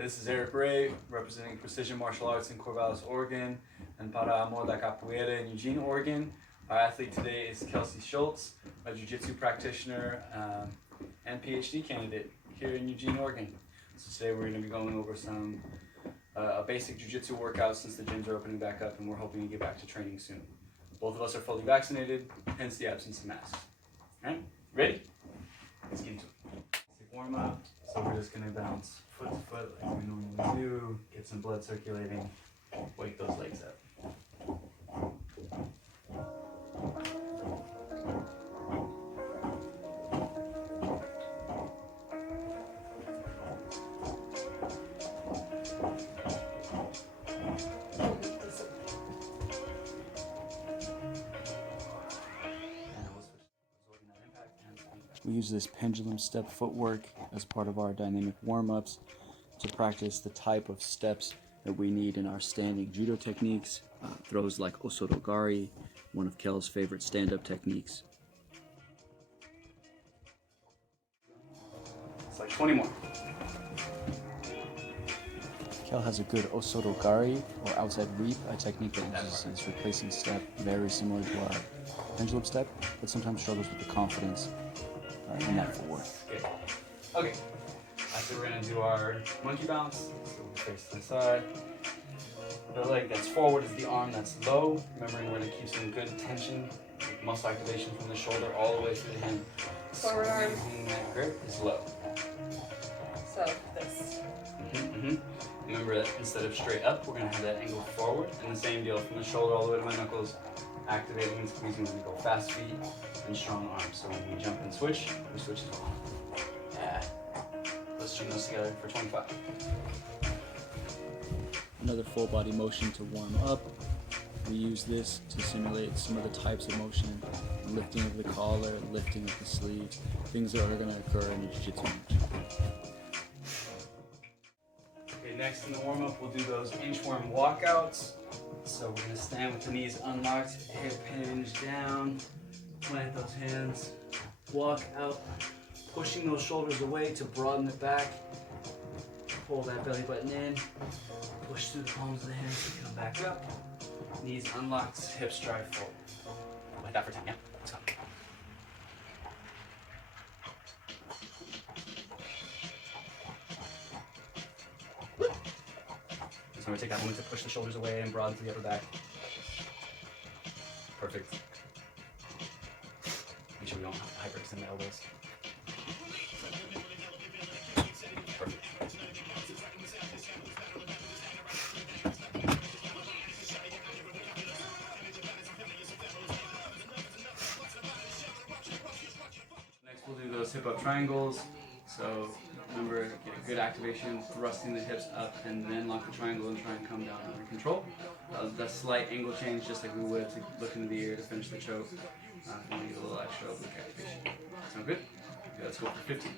This is Eric Ray, representing Precision Martial Arts in Corvallis, Oregon, and Para Amor da Capoeira in Eugene, Oregon. Our athlete today is Kelsey Schultz, a jiu-jitsu practitioner and PhD candidate here in Eugene, Oregon. So today we're going to be going over some a basic jiu-jitsu workout since the gyms are opening back up and we're hoping to get back to training soon. Both of us are fully vaccinated, hence the absence of masks. All right, ready? Let's get into it. Basic warm up. So we're just going to bounce foot to foot like we normally do, get some blood circulating, wake those legs up. We use this pendulum step footwork as part of our dynamic warm-ups to practice the type of steps that we need in our standing judo techniques, throws like osotogari, one of Kel's favorite stand-up techniques. It's like 20 more. Kel has a good osotogari, or outside reap, a technique that uses his replacing step, very similar to our pendulum step, but sometimes struggles with the confidence in that footwork. Okay, so we're going to do our monkey bounce. So we face to the side. The leg that's forward is the arm that's low. Remembering we're going to keep some good tension, muscle activation from the shoulder all the way through the hand. Forward arm. That grip is low. So this. Remember that instead of straight up, we're going to have that angle forward. And the same deal from the shoulder all the way to my knuckles. Activating and squeezing when we go fast feet and strong arms. So when we jump and switch, we switch as well. Yeah. Let's string those together for 25. Another full body motion to warm up. We use this to simulate some of the types of motion, lifting of the collar, lifting of the sleeve, things that are going to occur in a jiu-jitsu match. Okay, next in the warm up, we'll do those inchworm walkouts. So we're going to stand with the knees unlocked, hip hinge down, plant those hands, walk out, pushing those shoulders away to broaden it back, pull that belly button in, push through the palms of the hands to come back up, knees unlocked, hips drive forward. We'll hit that for 10, yeah? Let's go. So we're going to take that moment to push the shoulders away and broaden to the upper back. Perfect. Make sure we don't hyperextend the elbows. Perfect. Next we'll do those hip up triangles. So remember, get a good activation, thrusting the hips up, and then lock the triangle and try and come down under control. That slight angle change, just like we would to look into the ear to finish the choke. And get a little extra oblique activation. Sound good? Okay, let's go for 15.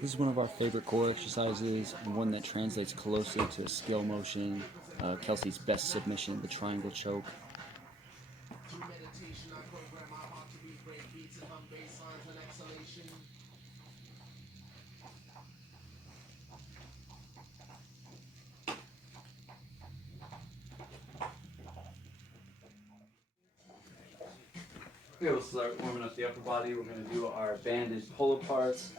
This is one of our favorite core exercises, and one that translates closely to skill motion. Kelsey's best submission, the triangle choke. Okay, we'll start warming up the upper body. We're going to do our banded pull aparts.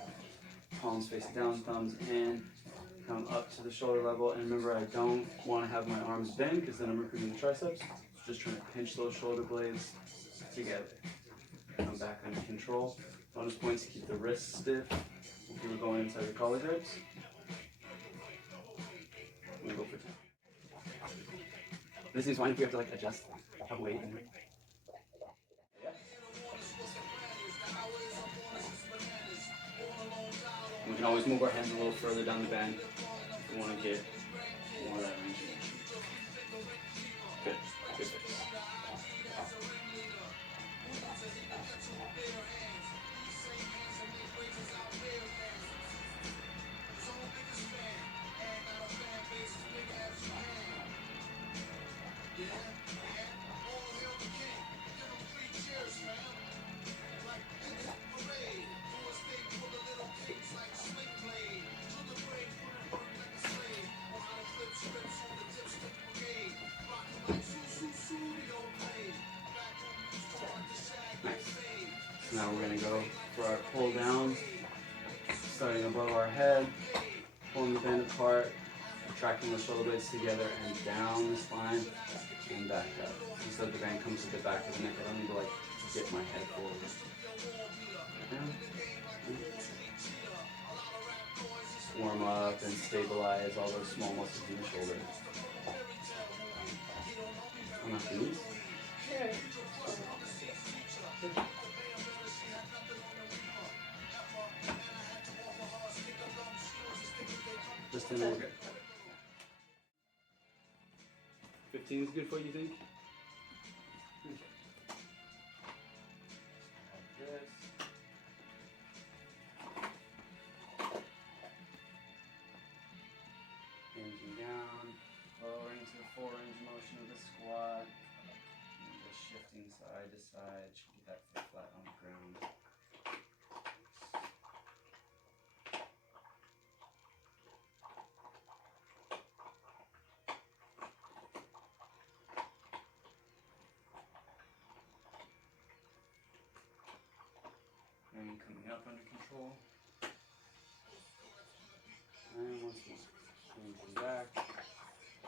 Palms facing down, thumbs in. Come up to the shoulder level. And remember, I don't want to have my arms bend because then I'm recruiting the triceps. So just trying to pinch those shoulder blades together. Come back under control. Bonus points to keep the wrists stiff. If you were going inside the collar grips. I'm going to go for 10. This is fine if we have to adjust, have weight in it. We can always move our hands a little further down the band if we want to get more of that range. Good. Good fix. Now we're going to go for our pull down, starting above our head, pulling the band apart, attracting the shoulder blades together and down the spine and back up. Just so the band comes to the back of the neck. I don't need to like get my head forward. Down. Warm up and stabilize all those small muscles in the shoulder. On my knees. Just in order. 15 is good for you, think? Okay. Like this. Hinging down, lowering to the 4-range motion of the squat. And just shifting side to side. Should get that foot flat on the ground. And coming up under control. And once more. Changing back.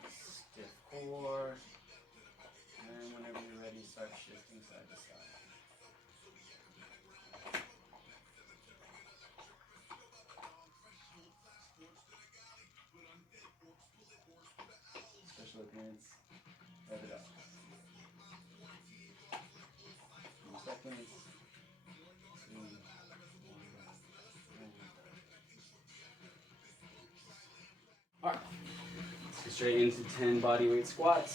Stiff core. And whenever you're ready, start shifting side to side. Special appearance. Rev it up. 2 seconds. 2, 1, and alright. Let's get straight into 10 bodyweight squats.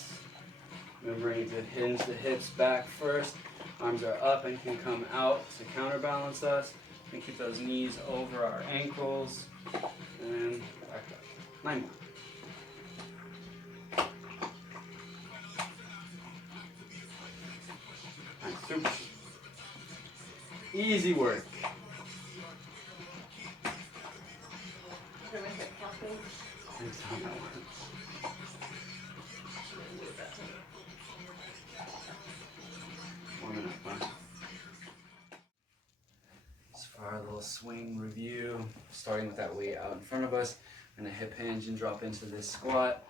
Remembering to hinge the hips back first. Arms are up and can come out to counterbalance us. And keep those knees over our ankles. And back up. 9 more. Nice, super. Easy work. Next time I want. Warming up, huh? Just for our little swing review, starting with that weight out in front of us, and a hip hinge and drop into this squat.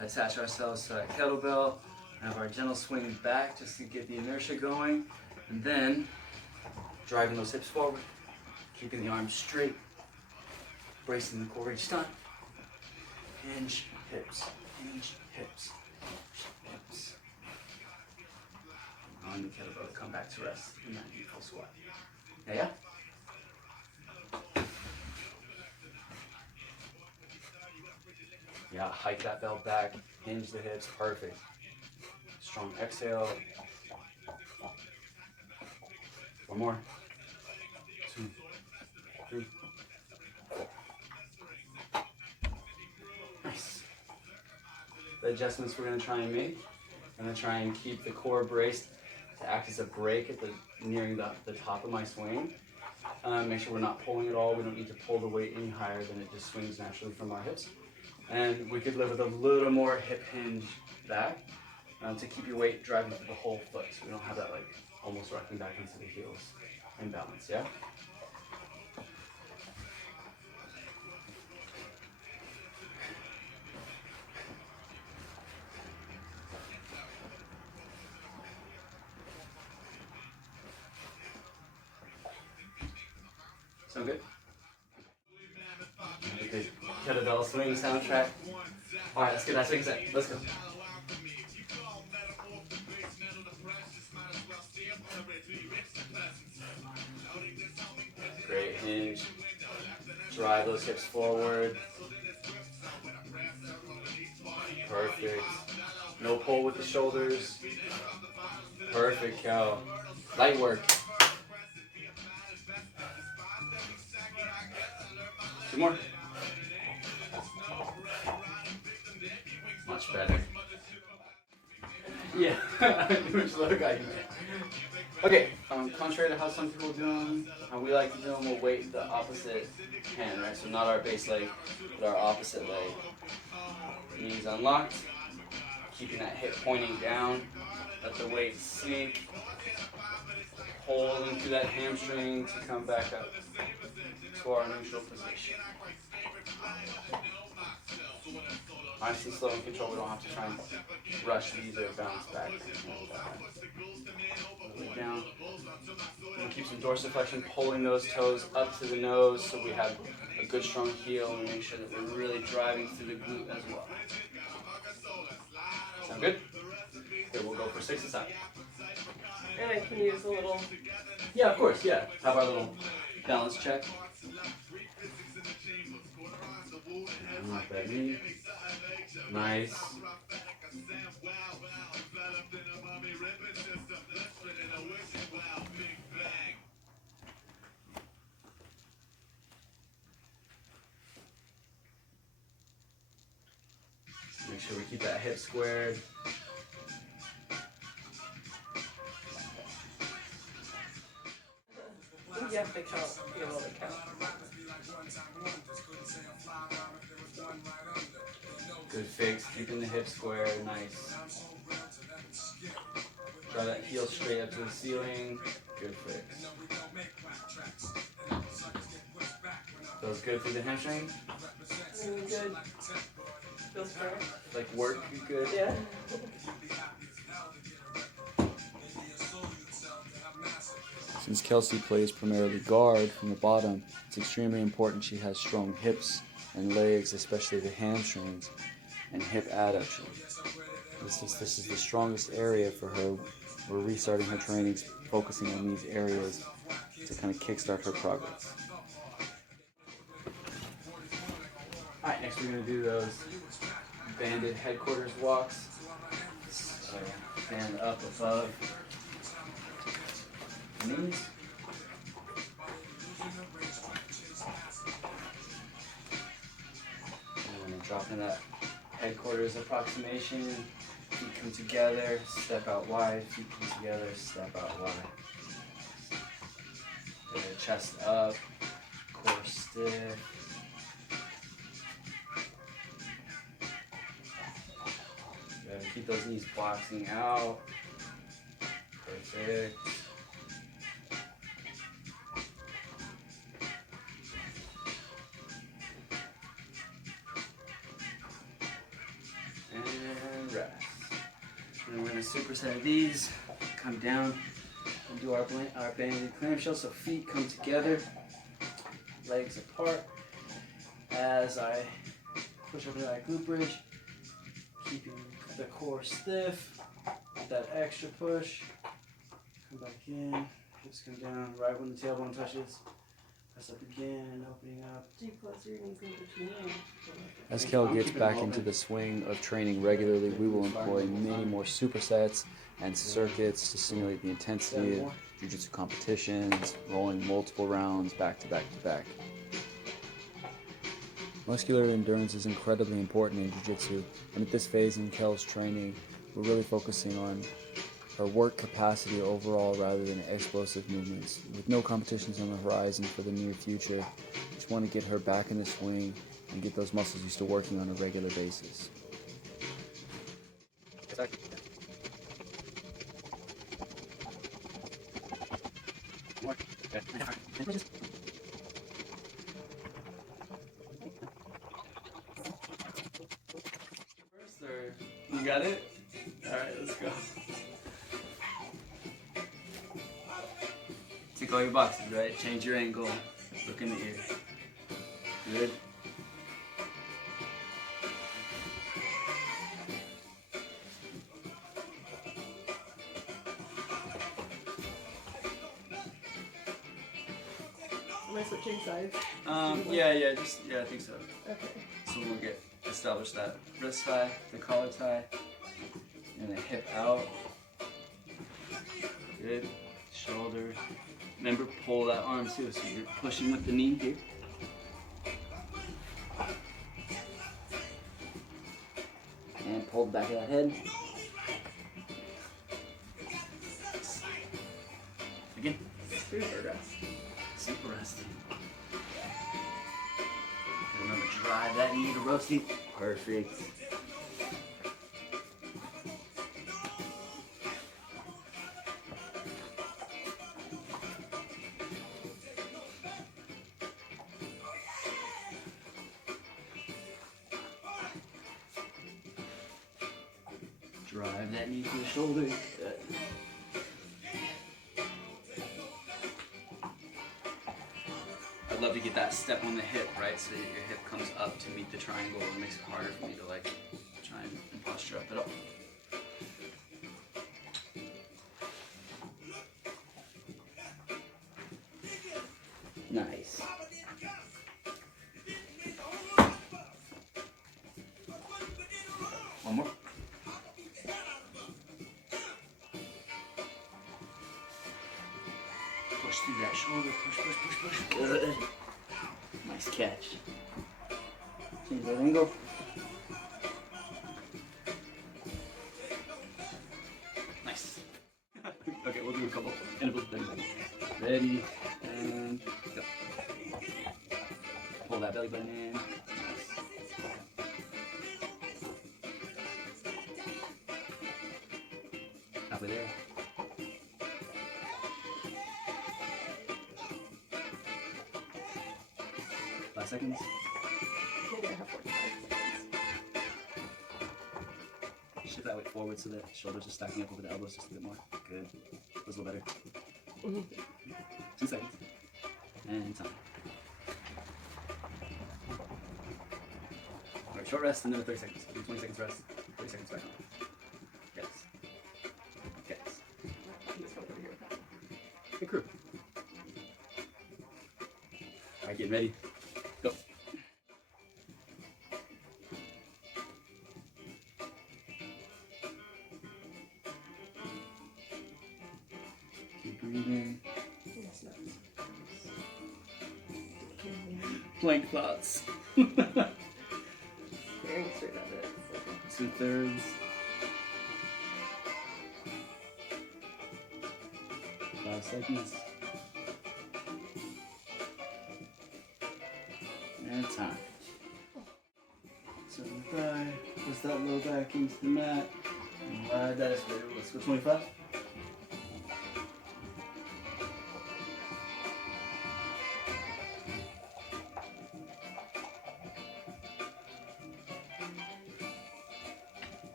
Attach ourselves to that kettlebell, have our gentle swing back just to get the inertia going, and then driving those hips forward, keeping the arms straight, bracing the core each time. Hinge, hips, hinge, hips, hips. On the kettlebell, come back to rest in that beautiful squat. Yeah? Yeah, hike that belt back, hinge the hips, perfect. Strong exhale. 1 more. 2, 3, 4. Nice. The adjustments we're going to try and make. I'm going to try and keep the core braced to act as a brake at nearing the top of my swing. Make sure we're not pulling at all. We don't need to pull the weight any higher than it just swings naturally from our hips. And we could live with a little more hip hinge back to keep your weight driving through the whole foot, so we don't have that like almost rocking back into the heels in balance, yeah? Sound good? Good. Kettlebell swing soundtrack. Alright, let's get that swing set. Let's go. Great hinge. Drive those hips forward. Perfect. No pull with the shoulders. Perfect, Cal. Light work. 2 more. Much better. Yeah, which little guy you meant. Okay, contrary to how some people do them, how we like to do them, we'll weight the opposite hand, right? So not our base leg, but our opposite leg. Knees unlocked, keeping that hip pointing down. Let the weight sink. Hold pulling through that hamstring to come back up to our neutral position. Nice and slow and control. We don't have to try and rush these or bounce back. Way down. And keep some dorsiflexion, pulling those toes up to the nose so we have a good strong heel and make sure that we're really driving through the glute as well. Sound good? Okay, we'll go for 6 aside. And I can use a little. Yeah, of course, yeah. Have our little balance check. Knock that knee. Nice. Make sure we keep that hip squared. You have to count. Be able to count. Good fix, keeping the hip square, nice. Draw that heel straight up to the ceiling. Good fix. Feels good through the hamstring? Good. Feels fair. Like work, good? Yeah. Since Kelsey plays primarily guard from the bottom, it's extremely important she has strong hips and legs, especially the hamstrings and hip adduction. This is the strongest area for her. We're restarting her trainings, focusing on these areas to kind of kickstart her progress. Alright, next we're going to do those banded headquarters walks. So stand up above the knees. And then dropping that headquarters approximation. Feet come together, step out wide. Feet come together, step out wide. Chest up, core stiff. Keep those knees boxing out. Perfect. And rest. And we're going to superset these. Come down and do our banded clamshell. So feet come together, legs apart. As I push over that glute bridge, keeping the core stiff, that extra push, come back in, hips come down, right when the tailbone touches, press up again, opening up. Do you close your knees in between? As Kel gets back into the swing of training regularly, we will employ many more supersets and circuits to simulate the intensity of jiu-jitsu competitions, rolling multiple rounds back to back to back. Muscular endurance is incredibly important in jiu-jitsu, and at this phase in Kel's training, we're really focusing on her work capacity overall rather than explosive movements. With no competitions on the horizon for the near future, we just want to get her back in the swing and get those muscles used to working on a regular basis. You got it? Alright, let's go. Tick all your boxes, right? Change your angle. Look in the ear. Good. Am I switching sides? Yeah, I think so. Okay. So we'll establish that wrist tie, the collar tie, and the hip out. Good. Shoulder. Remember, pull that arm too, so you're pushing with the knee here. And pull the back of that head. Again. Super rest. Super resting. Remember, drive that knee to roasting. Perfect. Drive that knee to the shoulder. Good. I'd love to get that step on the hip, right? So that your hip comes up to meet the triangle. It makes it harder for me to like try and posture up at all. Nice. One more. Push through that shoulder. Push. Good. Nice catch. Change that angle. Nice. Okay, we'll do a couple interval things. Ready, and go. Pull that belly button in. Nice. Halfway there. 5 seconds. Maybe I have 45 seconds. Shift that weight forward so that shoulders are stacking up over the elbows just a bit more. Good. Feels a little better. 2 seconds. And time. Alright, short rest and then 30 seconds. Do 20 seconds rest, 30 seconds back on. Yes. Yes. I'm just going over here with that. Good crew. Alright, getting ready. Go. Keep breathing. Yes, no. Plank thoughts. Staring straight at it. 2/3. 5 seconds. And time. So thigh, push that low back into the mat. And ride that escalator. Let's go 25.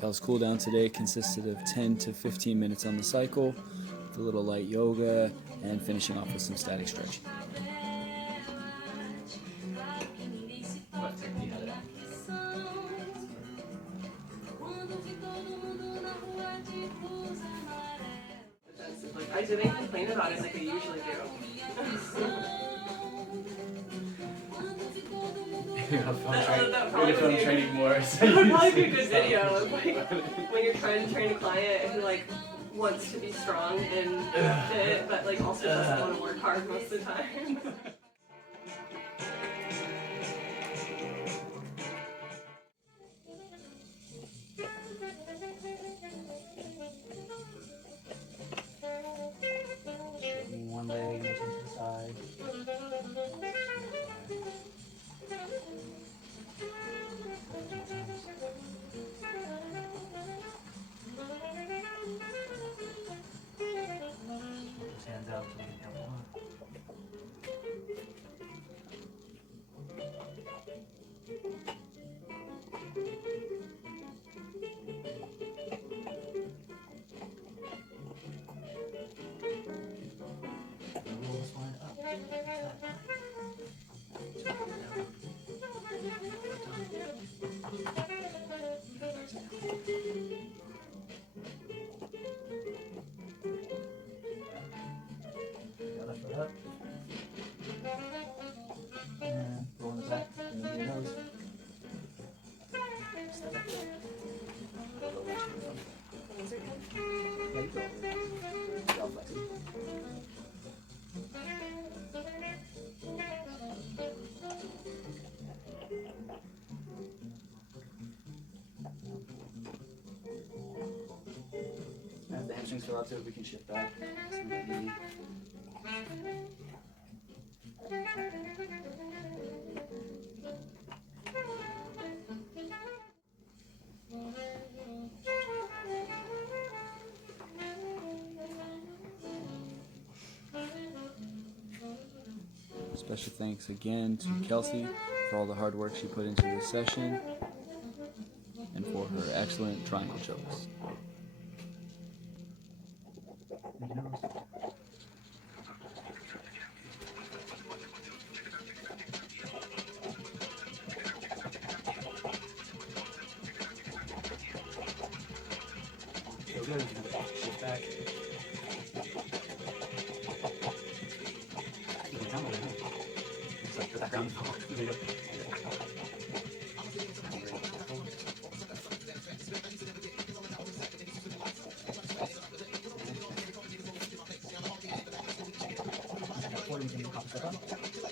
Kel's cool down today consisted of 10 to 15 minutes on the cycle, with a little light yoga, and finishing off with some static stretching. What technique had it? That's like, I didn't complain about it like I usually do. You're gonna That film probably would be- training more. That would probably be a good video of like when you're trying to train a client who like wants to be strong and fit, but like also doesn't want to work hard most of the time. Straightening one leg, reaching to the side. Those hands out till we get down one. hamstrings fill out to it, we can shift back. It's not easy. Special thanks again to Kelsey for all the hard work she put into this session and for her excellent triangle chokes. Feel good. Shift back. It's like the background. There you go. Step up.